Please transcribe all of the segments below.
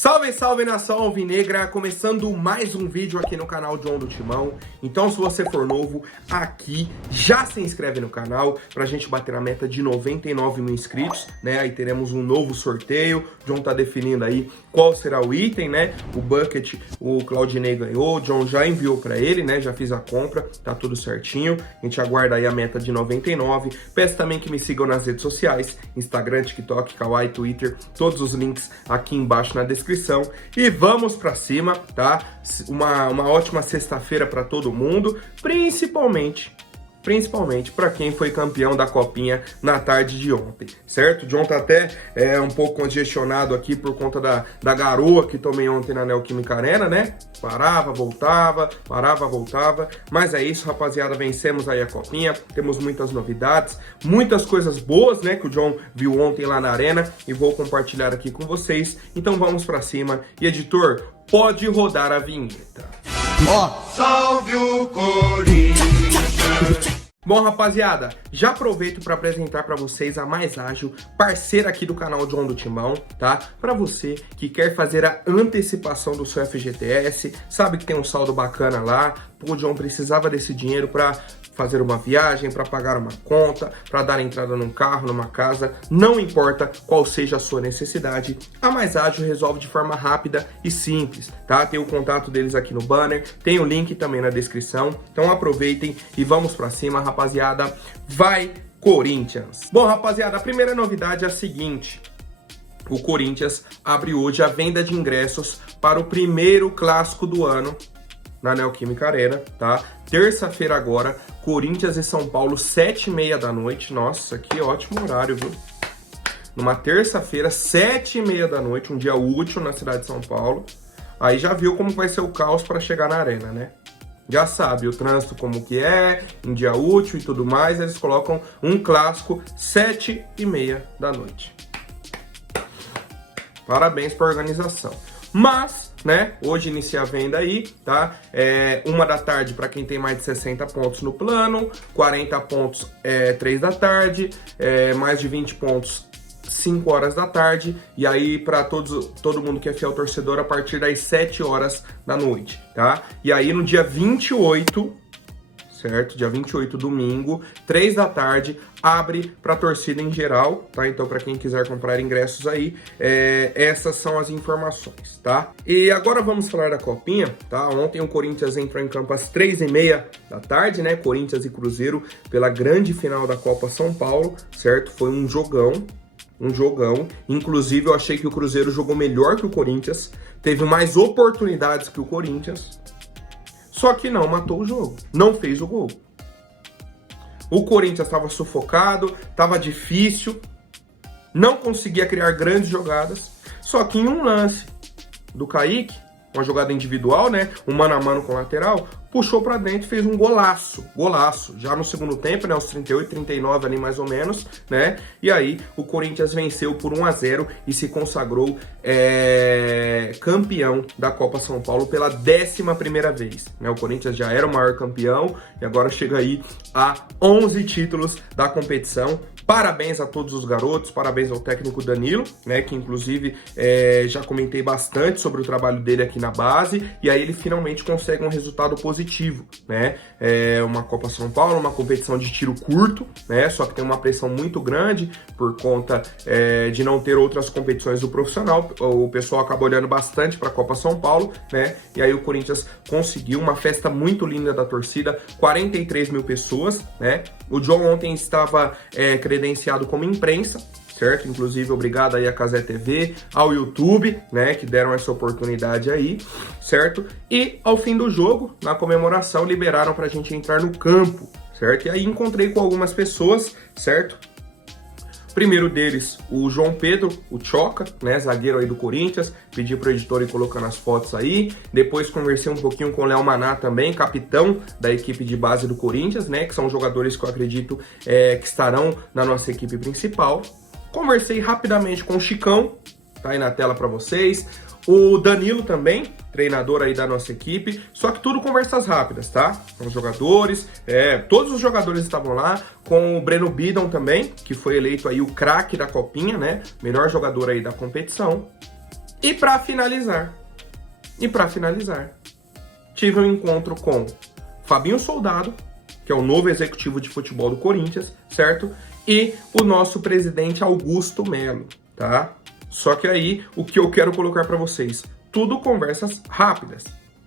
Salve, salve nação alvinegra, começando mais um vídeo aqui no canal John do Timão. Então se você for novo aqui, já se inscreve no canal pra gente bater a meta de 99 mil inscritos, né? Aí teremos um novo sorteio, o John tá definindo aí qual será o item, né? O bucket, o Claudinei ganhou, o John já enviou pra ele, né? Já fiz a compra, tá tudo certinho. A gente aguarda aí a meta de 99. Peço também que me sigam nas redes sociais, Instagram, TikTok, Kawaii, Twitter, todos os links aqui embaixo na descrição. E vamos pra cima, tá? Uma ótima sexta-feira pra todo mundo, principalmente para quem foi campeão da copinha na tarde de ontem, certo? O John tá até um pouco congestionado aqui por conta da garoa que tomei ontem na Neoquímica Arena, né? Parava, voltava, mas é isso, rapaziada, vencemos aí a copinha, temos muitas novidades, muitas coisas boas, né, que o John viu ontem lá na arena e vou compartilhar aqui com vocês, então vamos pra cima. E editor, pode rodar a vinheta. Ó, salve o Corinthians! Bom, rapaziada, já aproveito para apresentar para vocês a Mais Ágil, parceira aqui do canal John do Timão, tá? Para você que quer fazer a antecipação do seu FGTS, sabe que tem um saldo bacana lá, o John precisava desse dinheiro para fazer uma viagem, para pagar uma conta, para dar entrada num carro, numa casa, não importa qual seja a sua necessidade, a Mais Ágil resolve de forma rápida e simples, tá? Tem o contato deles aqui no banner, tem o link também na descrição, então aproveitem e vamos pra cima, rapaziada, vai Corinthians! Bom, rapaziada, a primeira novidade é a seguinte: o Corinthians abre hoje a venda de ingressos para o primeiro clássico do ano na Neoquímica Arena, tá? Terça-feira agora, Corinthians e São Paulo, 7h30 da noite. Nossa, que ótimo horário, viu? Numa terça-feira, 7h30 da noite, um dia útil na cidade de São Paulo. Aí já viu como vai ser o caos para chegar na arena, né? Já sabe, o trânsito como que é, um dia útil e tudo mais, eles colocam um clássico, 7h30 da noite. Parabéns para a organização. Mas, né, hoje inicia a venda aí, tá? 1 da tarde para quem tem mais de 60 pontos no plano, 40 pontos 3 da tarde, mais de 20 pontos 5 horas da tarde, e aí para todo mundo que é fiel torcedor a partir das 7 horas da noite, tá? E aí no dia 28, certo? Dia 28, domingo, 3 da tarde, abre para torcida em geral, tá? Então, para quem quiser comprar ingressos aí, essas são as informações, tá? E agora vamos falar da copinha, tá? Ontem o Corinthians entrou em campo às 3h30 da tarde, né? Corinthians e Cruzeiro pela grande final da Copa São Paulo, certo? Foi um jogão. Inclusive eu achei que o Cruzeiro jogou melhor que o Corinthians, teve mais oportunidades que o Corinthians, só que não matou o jogo, não fez o gol. O Corinthians estava sufocado, estava difícil, não conseguia criar grandes jogadas, só que em um lance do Kaique, uma jogada individual, né, um mano a mano com o lateral, puxou pra dentro e fez um golaço, já no segundo tempo, né, aos 38, 39 ali mais ou menos, né, e aí o Corinthians venceu por 1-0 e se consagrou campeão da Copa São Paulo pela 11ª vez, né, o Corinthians já era o maior campeão e agora chega aí a 11 títulos da competição. Parabéns a todos os garotos, parabéns ao técnico Danilo, né, que inclusive já comentei bastante sobre o trabalho dele aqui na base, e aí ele finalmente consegue um resultado positivo, né, uma Copa São Paulo, uma competição de tiro curto, né, só que tem uma pressão muito grande por conta de não ter outras competições do profissional, o pessoal acaba olhando bastante para a Copa São Paulo, né, e aí o Corinthians conseguiu uma festa muito linda da torcida, 43 mil pessoas, né, o John ontem estava credenciado como imprensa, certo? Inclusive, obrigado aí a Cazé TV, ao YouTube, né, que deram essa oportunidade aí, certo? E ao fim do jogo, na comemoração, liberaram pra gente entrar no campo, certo? E aí encontrei com algumas pessoas, certo? Primeiro deles, o João Pedro, o Choca, né, zagueiro aí do Corinthians, pedi pro editor ir colocando as fotos aí. Depois conversei um pouquinho com o Léo Maná também, capitão da equipe de base do Corinthians, né, que são jogadores que eu acredito que estarão na nossa equipe principal. Conversei rapidamente com o Chicão, tá aí na tela para vocês. O Danilo também, treinador aí da nossa equipe, só que tudo conversas rápidas, tá? Com os jogadores, todos os jogadores estavam lá, com o Breno Bidon também, que foi eleito aí o craque da Copinha, né? Melhor jogador aí da competição. E para finalizar, tive um encontro com Fabinho Soldado, que é o novo executivo de futebol do Corinthians, certo? E o nosso presidente Augusto Melo, tá? Só que aí, o que eu quero colocar para vocês, tudo conversas rápidas,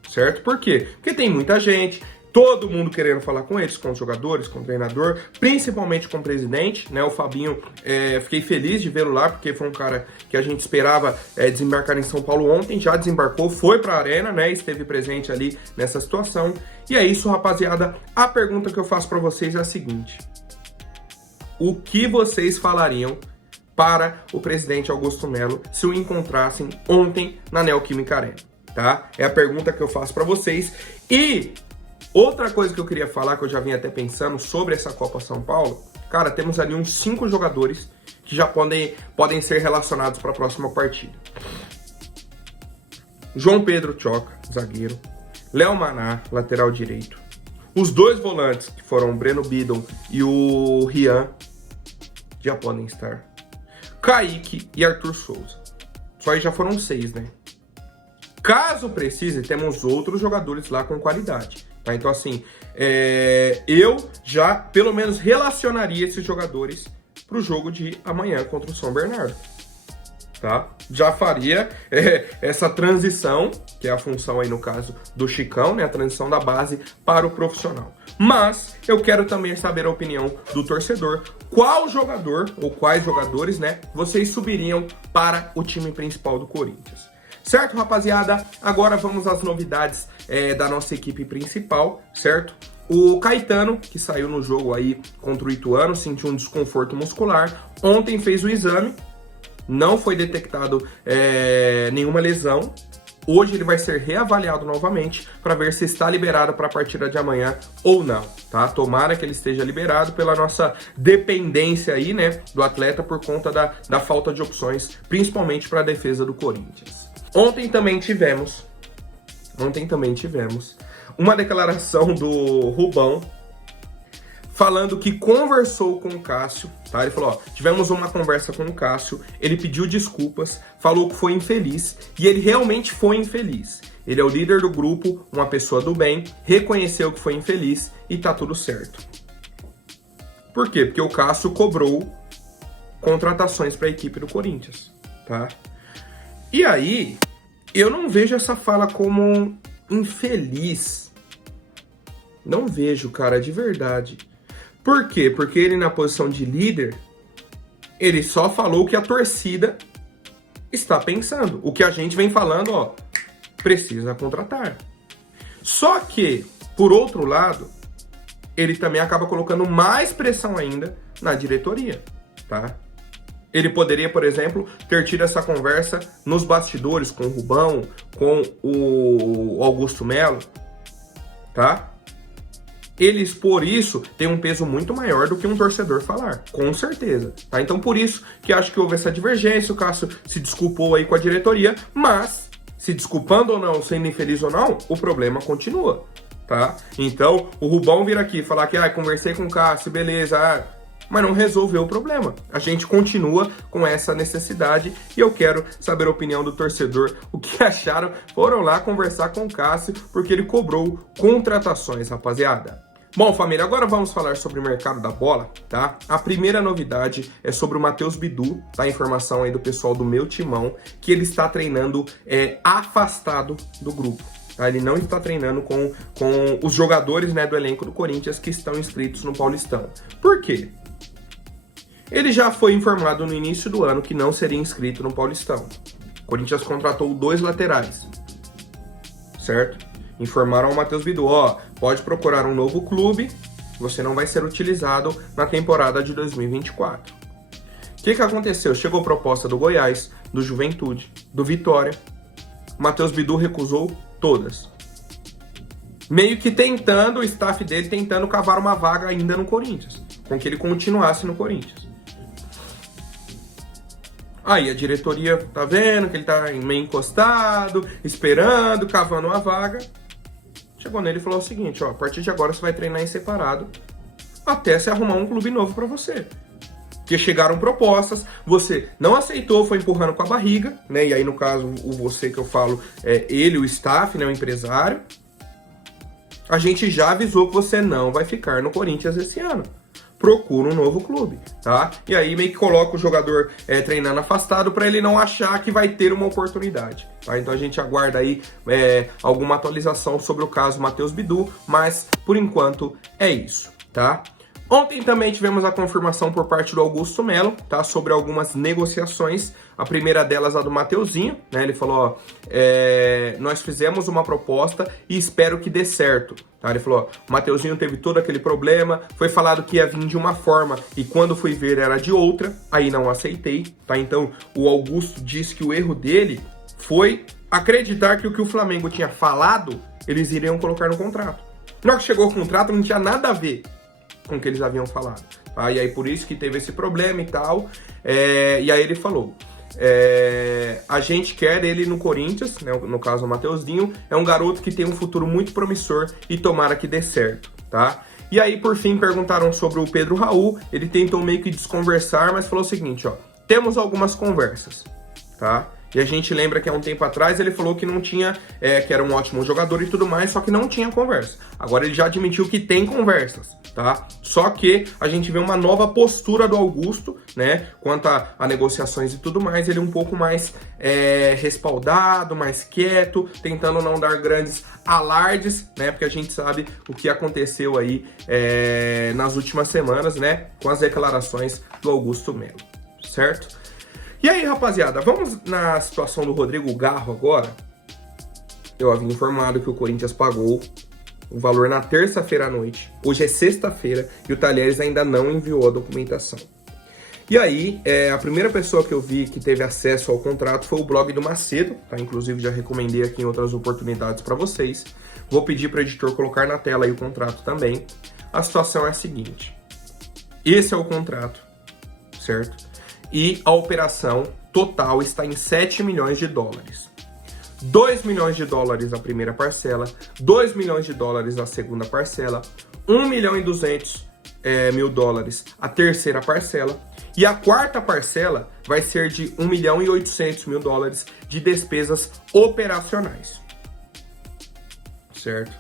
certo? Por quê? Porque tem muita gente, todo mundo querendo falar com eles, com os jogadores, com o treinador, principalmente com o presidente, né? O Fabinho, fiquei feliz de vê-lo lá, porque foi um cara que a gente esperava desembarcar em São Paulo ontem, já desembarcou, foi para a Arena, né? Esteve presente ali nessa situação. E é isso, rapaziada. A pergunta que eu faço para vocês é a seguinte: o que vocês falariam para o presidente Augusto Melo se o encontrassem ontem na Neoquímica Arena, tá? É a pergunta que eu faço para vocês. E outra coisa que eu queria falar, que eu já vim até pensando sobre essa Copa São Paulo, cara, temos ali uns 5 jogadores que já podem ser relacionados para a próxima partida. João Pedro Choca, zagueiro. Léo Maná, lateral direito. Os 2 volantes, que foram o Breno Bidon e o Rian, já podem estar. Kaique e Arthur Souza. Só aí já foram 6, né? Caso precise, temos outros jogadores lá com qualidade. Tá? Então, assim, eu já, pelo menos, relacionaria esses jogadores para o jogo de amanhã contra o São Bernardo. Tá? Já faria essa transição, que é a função aí, no caso, do Chicão, né? A transição da base para o profissional. Mas eu quero também saber a opinião do torcedor. Qual jogador, ou quais jogadores, né, vocês subiriam para o time principal do Corinthians? Certo, rapaziada? Agora vamos às novidades da nossa equipe principal, certo? O Caetano, que saiu no jogo aí contra o Ituano, sentiu um desconforto muscular. Ontem fez o exame, não foi detectado nenhuma lesão. Hoje ele vai ser reavaliado novamente para ver se está liberado para a partida de amanhã ou não, tá? Tomara que ele esteja liberado pela nossa dependência aí, né, do atleta por conta da falta de opções, principalmente para a defesa do Corinthians. Ontem também tivemos uma declaração do Rubão falando que conversou com o Cássio, tá? Ele falou, ó, tivemos uma conversa com o Cássio, ele pediu desculpas, falou que foi infeliz, e ele realmente foi infeliz. Ele é o líder do grupo, uma pessoa do bem, reconheceu que foi infeliz e tá tudo certo. Por quê? Porque o Cássio cobrou contratações para a equipe do Corinthians, tá? E aí, eu não vejo essa fala como infeliz. Não vejo, cara, de verdade. Por quê? Porque ele, na posição de líder, ele só falou o que a torcida está pensando. O que a gente vem falando, ó, precisa contratar. Só que, por outro lado, ele também acaba colocando mais pressão ainda na diretoria, tá? Ele poderia, por exemplo, ter tido essa conversa nos bastidores com o Rubão, com o Augusto Melo, tá? Ele expor isso tem um peso muito maior do que um torcedor falar, com certeza, tá? Então, por isso que acho que houve essa divergência, o Cássio se desculpou aí com a diretoria, mas, se desculpando ou não, sendo infeliz ou não, o problema continua, tá? Então, o Rubão vir aqui falar que, conversei com o Cássio, beleza, mas não resolveu o problema. A gente continua com essa necessidade e eu quero saber a opinião do torcedor, o que acharam, foram lá conversar com o Cássio, porque ele cobrou contratações, rapaziada. Bom, família, agora vamos falar sobre o mercado da bola, tá? A primeira novidade é sobre o Matheus Bidu, tá? Informação aí do pessoal do meu timão, que ele está treinando afastado do grupo. Tá? Ele não está treinando com os jogadores, né, do elenco do Corinthians que estão inscritos no Paulistão. Por quê? Ele já foi informado no início do ano que não seria inscrito no Paulistão. O Corinthians contratou 2 laterais, certo? Informaram ao Matheus Bidu, pode procurar um novo clube, você não vai ser utilizado na temporada de 2024. O que aconteceu? Chegou proposta do Goiás, do Juventude, do Vitória. O Matheus Bidu recusou todas. Meio que tentando, o staff dele tentando cavar uma vaga ainda no Corinthians, com que ele continuasse no Corinthians. Aí a diretoria tá vendo que ele tá meio encostado, esperando, cavando uma vaga. Chegou nele e falou o seguinte, a partir de agora você vai treinar em separado até se arrumar um clube novo pra você. O Porque chegaram propostas, você não aceitou, foi empurrando com a barriga, né? E aí, no caso, o você que eu falo é ele, o staff, né? O empresário. A gente já avisou que você não vai ficar no Corinthians esse ano. Procura um novo clube, tá? E aí meio que coloca o jogador treinando afastado para ele não achar que vai ter uma oportunidade, tá? Então a gente aguarda aí alguma atualização sobre o caso Matheus Bidu, mas por enquanto é isso, tá? Ontem também tivemos a confirmação por parte do Augusto Melo, tá? Sobre algumas negociações. A primeira delas, a do Mateuzinho, né? Ele falou, ó, nós fizemos uma proposta e espero que dê certo, tá? Ele falou, ó, o Mateuzinho teve todo aquele problema, foi falado que ia vir de uma forma e quando fui ver era de outra, aí não aceitei, tá? Então, o Augusto disse que o erro dele foi acreditar que o que o Flamengo tinha falado, eles iriam colocar no contrato. Na hora que chegou o contrato, não tinha nada a ver com o que eles haviam falado, tá? E aí por isso que teve esse problema e tal, e aí ele falou, a gente quer ele no Corinthians, né? No caso o Mateuzinho, é um garoto que tem um futuro muito promissor e tomara que dê certo, tá? E aí por fim perguntaram sobre o Pedro Raul, ele tentou meio que desconversar, mas falou o seguinte, ó, temos algumas conversas, tá? E a gente lembra que há um tempo atrás ele falou que não tinha, que era um ótimo jogador e tudo mais, só que não tinha conversa. Agora ele já admitiu que tem conversas, tá? Só que a gente vê uma nova postura do Augusto, né? Quanto a negociações e tudo mais, ele um pouco mais respaldado, mais quieto, tentando não dar grandes alardes, né? Porque a gente sabe o que aconteceu aí nas últimas semanas, né? Com as declarações do Augusto Melo, certo? E aí, rapaziada, vamos na situação do Rodrigo Garro agora. Eu havia informado que o Corinthians pagou o valor na terça-feira à noite. Hoje é sexta-feira e o Talheres ainda não enviou a documentação. E aí, a primeira pessoa que eu vi que teve acesso ao contrato foi o blog do Macedo, tá? Inclusive já recomendei aqui em outras oportunidades para vocês. Vou pedir para o editor colocar na tela aí o contrato também. A situação é a seguinte. Esse é o contrato, certo? E a operação total está em 7 milhões de dólares. 2 milhões de dólares a primeira parcela, 2 milhões de dólares a segunda parcela, 1 milhão e 200 mil dólares a terceira parcela, e a quarta parcela vai ser de 1 milhão e 800 mil dólares de despesas operacionais. Certo?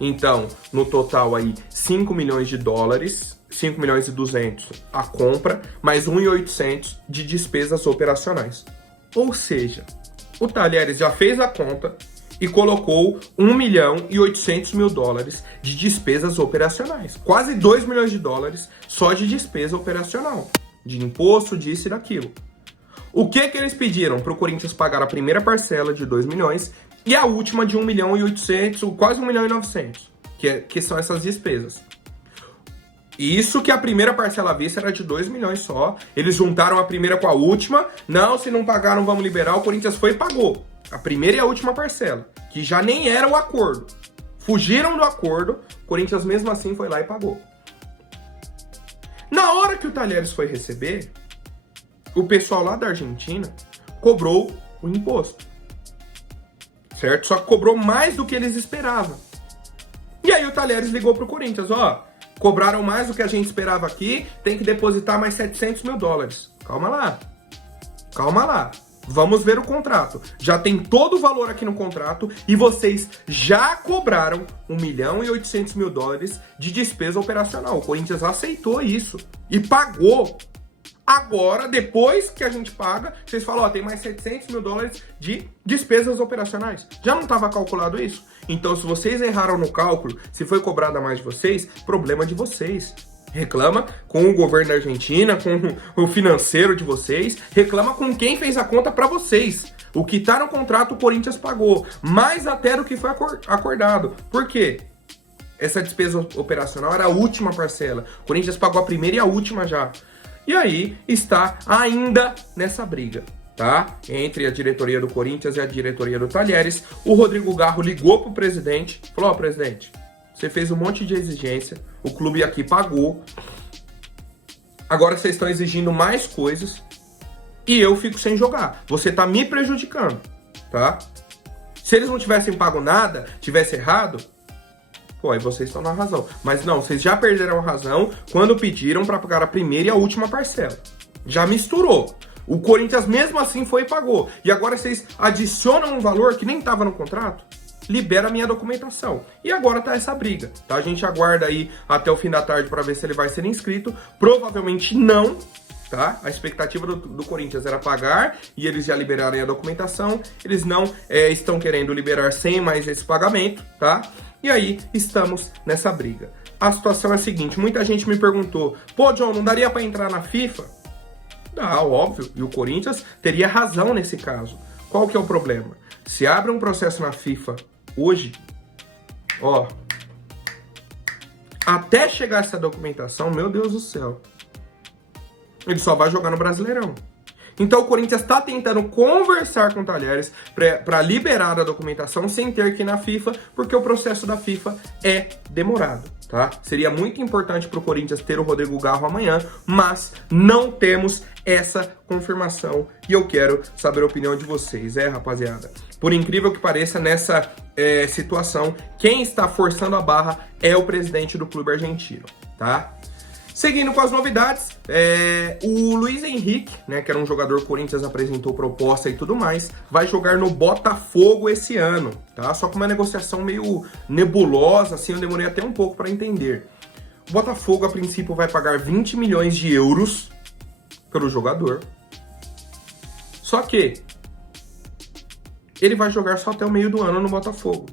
Então, no total aí, 5 milhões de dólares... 5 milhões e 200 a compra, mais 1.800 de despesas operacionais. Ou seja, o Talheres já fez a conta e colocou 1 milhão e 800 mil dólares de despesas operacionais. Quase 2 milhões de dólares só de despesa operacional. De imposto, disso e daquilo. O que eles pediram para o Corinthians pagar a primeira parcela de 2 milhões e a última de 1 milhão e 800, quase 1 milhão e 900, que são essas despesas. Isso que a primeira parcela à vista era de 2 milhões só. Eles juntaram a primeira com a última. Não, se não pagaram, vamos liberar. O Corinthians foi e pagou a primeira e a última parcela, que já nem era o acordo. Fugiram do acordo, o Corinthians mesmo assim foi lá e pagou. Na hora que o Talheres foi receber, o pessoal lá da Argentina cobrou o imposto. Certo? Só que cobrou mais do que eles esperavam. E aí o Talheres ligou pro Corinthians, ó... Cobraram mais do que a gente esperava aqui, tem que depositar mais 700 mil dólares. Calma lá. Calma lá. Vamos ver o contrato. Já tem todo o valor aqui no contrato e vocês já cobraram 1 milhão e 800 mil dólares de despesa operacional. O Corinthians aceitou isso e pagou. Agora, depois que a gente paga, vocês falam, ó, tem mais 700 mil dólares de despesas operacionais. Já não estava calculado isso? Então, se vocês erraram no cálculo, se foi cobrado a mais de vocês, problema de vocês. Reclama com o governo da Argentina, com o financeiro de vocês, reclama com quem fez a conta para vocês. O que tá no contrato, o Corinthians pagou, mais até do que foi acordado. Por quê? Essa despesa operacional era a última parcela. O Corinthians pagou a primeira e a última já. E aí está ainda nessa briga, tá? Entre a diretoria do Corinthians e a diretoria do Talheres. O Rodrigo Garro ligou pro presidente, falou, ó, presidente, você fez um monte de exigência, o clube aqui pagou, agora vocês estão exigindo mais coisas e eu fico sem jogar. Você tá me prejudicando, tá? Se eles não tivessem pago nada, tivesse errado, Pô, aí vocês estão na razão. Mas não, vocês já perderam a razão quando pediram para pagar a primeira e a última parcela. Já misturou. O Corinthians mesmo assim foi e pagou. E agora vocês adicionam um valor que nem estava no contrato? Libera a minha documentação. E agora tá essa briga, tá? A gente aguarda aí até o fim da tarde para ver se ele vai ser inscrito. Provavelmente não, tá? A expectativa do Corinthians era pagar e eles já liberarem a documentação. Eles não estão querendo liberar sem mais esse pagamento, tá? E aí estamos nessa briga. A situação é a seguinte, muita gente me perguntou, pô, John, não daria para entrar na FIFA? Dá, óbvio, e o Corinthians teria razão nesse caso. Qual que é o problema? Se abre um processo na FIFA hoje, ó, até chegar essa documentação, meu Deus do céu, ele só vai jogar no Brasileirão. Então o Corinthians está tentando conversar com o Talheres para liberar a documentação sem ter que ir na FIFA, porque o processo da FIFA é demorado, tá? Seria muito importante para o Corinthians ter o Rodrigo Garro amanhã, mas não temos essa confirmação e eu quero saber a opinião de vocês, rapaziada? Por incrível que pareça, nessa situação, quem está forçando a barra é o presidente do clube argentino, tá? Seguindo com as novidades, o Luiz Henrique, né, que era um jogador que o Corinthians apresentou proposta e tudo mais, vai jogar no Botafogo esse ano, tá? Só com uma negociação meio nebulosa, assim, eu demorei até um pouco para entender. O Botafogo, a princípio, vai pagar 20 milhões de euros pelo jogador. Só que ele vai jogar só até o meio do ano no Botafogo.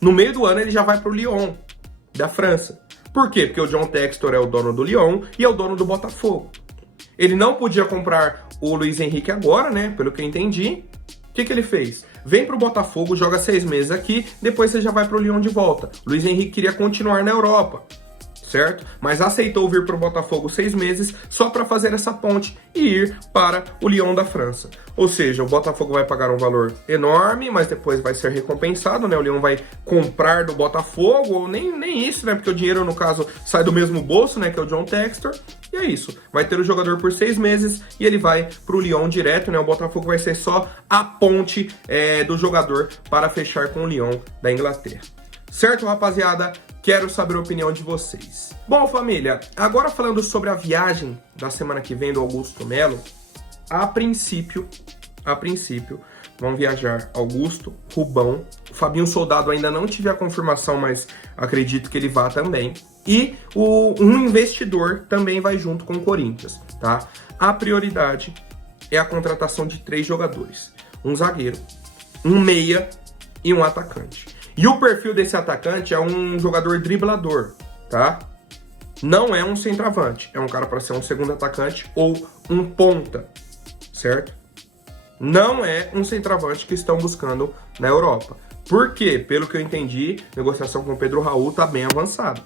No meio do ano ele já vai para o Lyon, da França. Por quê? Porque o John Textor é o dono do Lyon e é o dono do Botafogo. Ele não podia comprar o Luiz Henrique agora, né? Pelo que eu entendi. O que ele fez? Vem pro Botafogo, joga 6 meses aqui, depois você já vai pro Lyon de volta. Luiz Henrique queria continuar na Europa, certo? Mas aceitou vir pro Botafogo 6 meses só para fazer essa ponte e ir para o Lyon da França. Ou seja, o Botafogo vai pagar um valor enorme, mas depois vai ser recompensado, né? O Lyon vai comprar do Botafogo, ou nem isso, né? Porque o dinheiro, no caso, sai do mesmo bolso, né? Que é o John Textor. E é isso. Vai ter o jogador por 6 meses e ele vai pro Lyon direto, né? O Botafogo vai ser só a ponte do jogador para fechar com o Lyon da Inglaterra. Certo, rapaziada? Quero saber a opinião de vocês. Bom, família, agora falando sobre a viagem da semana que vem do Augusto Melo, a princípio, vão viajar Augusto, Rubão, o Fabinho Soldado ainda não tive a confirmação, mas acredito que ele vá também, e um investidor também vai junto com o Corinthians, tá? A prioridade é a contratação de 3 jogadores, um zagueiro, um meia e um atacante. E o perfil desse atacante é um jogador driblador, tá? Não é um centroavante, é um cara para ser um segundo atacante ou um ponta, certo? Não é um centroavante que estão buscando na Europa. Por quê? Pelo que eu entendi, a negociação com o Pedro Raul tá bem avançada,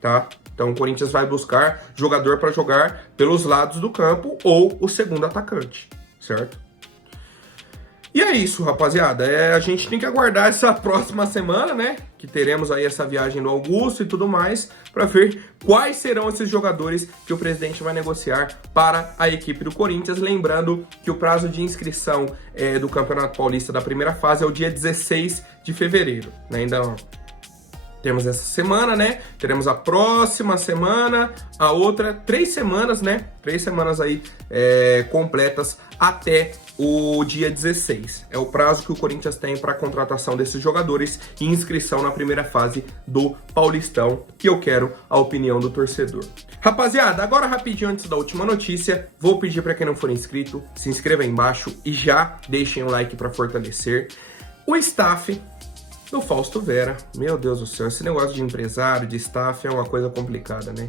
tá? Então o Corinthians vai buscar jogador para jogar pelos lados do campo ou o segundo atacante, certo? E é isso, rapaziada. A gente tem que aguardar essa próxima semana, né? Que teremos aí essa viagem do Augusto e tudo mais, para ver quais serão esses jogadores que o presidente vai negociar para a equipe do Corinthians. Lembrando que o prazo de inscrição do Campeonato Paulista da primeira fase é o dia 16 de fevereiro. Né? Ainda temos essa semana, né? Teremos a próxima semana, a outra, 3 semanas, né? 3 semanas aí completas até o dia 16. É o prazo que o Corinthians tem para a contratação desses jogadores e inscrição na primeira fase do Paulistão, que eu quero a opinião do torcedor. Rapaziada, agora rapidinho antes da última notícia, vou pedir para quem não for inscrito, se inscreva aí embaixo e já deixem um like para fortalecer. O staff do Fausto Vera, meu Deus do céu, esse negócio de empresário, de staff é uma coisa complicada, né?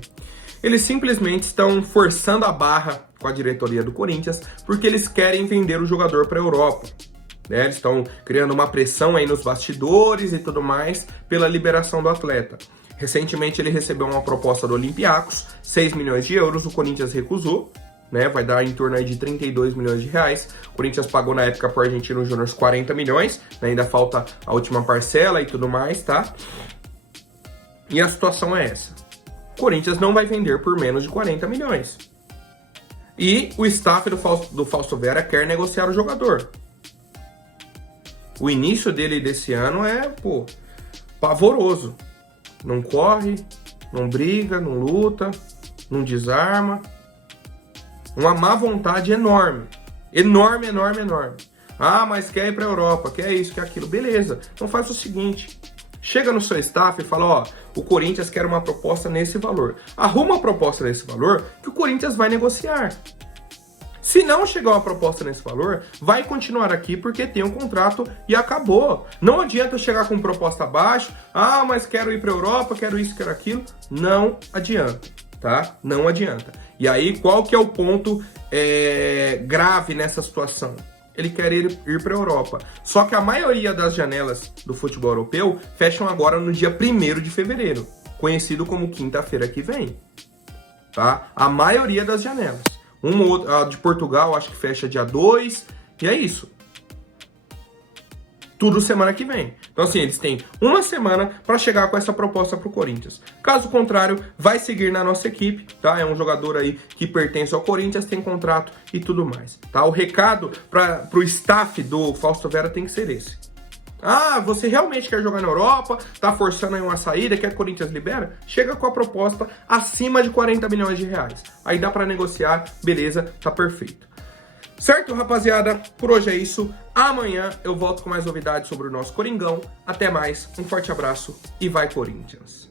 Eles simplesmente estão forçando a barra com a diretoria do Corinthians porque eles querem vender o jogador para a Europa. Né? Eles estão criando uma pressão aí nos bastidores e tudo mais pela liberação do atleta. Recentemente ele recebeu uma proposta do Olympiacos, 6 milhões de euros, o Corinthians recusou. Né, vai dar em torno aí de 32 milhões de reais. O Corinthians pagou na época para o Argentino Júnior 40 milhões, né, ainda falta a última parcela e tudo mais, tá? E a situação é essa. O Corinthians não vai vender por menos de 40 milhões. E o staff do Fausto Vera quer negociar o jogador. O início dele desse ano é, pavoroso. Não corre, não briga, não luta, não desarma. Uma má vontade enorme. Enorme, enorme, enorme. Ah, mas quer ir pra Europa, quer isso, quer aquilo. Beleza, então faz o seguinte. Chega no seu staff e fala, ó, o Corinthians quer uma proposta nesse valor. Arruma uma proposta nesse valor que o Corinthians vai negociar. Se não chegar uma proposta nesse valor, vai continuar aqui porque tem um contrato e acabou. Não adianta chegar com proposta abaixo, ah, mas quero ir para a Europa, quero isso, quero aquilo. Não adianta, tá? Não adianta. E aí, qual que é o ponto grave nessa situação? Ele quer ir para a Europa. Só que a maioria das janelas do futebol europeu fecham agora no dia 1º de fevereiro, conhecido como quinta-feira que vem, tá? A maioria das janelas. A de Portugal, acho que fecha dia 2, e é isso. Tudo semana que vem. Então, assim, eles têm uma semana para chegar com essa proposta para o Corinthians. Caso contrário, vai seguir na nossa equipe, tá? É um jogador aí que pertence ao Corinthians, tem contrato e tudo mais, tá? O recado para o staff do Fausto Vera tem que ser esse. Ah, você realmente quer jogar na Europa, tá forçando aí uma saída, quer que o Corinthians libera? Chega com a proposta acima de 40 milhões de reais. Aí dá para negociar, beleza, tá perfeito. Certo, rapaziada? Por hoje é isso. Amanhã eu volto com mais novidades sobre o nosso Coringão. Até mais, um forte abraço e vai Corinthians!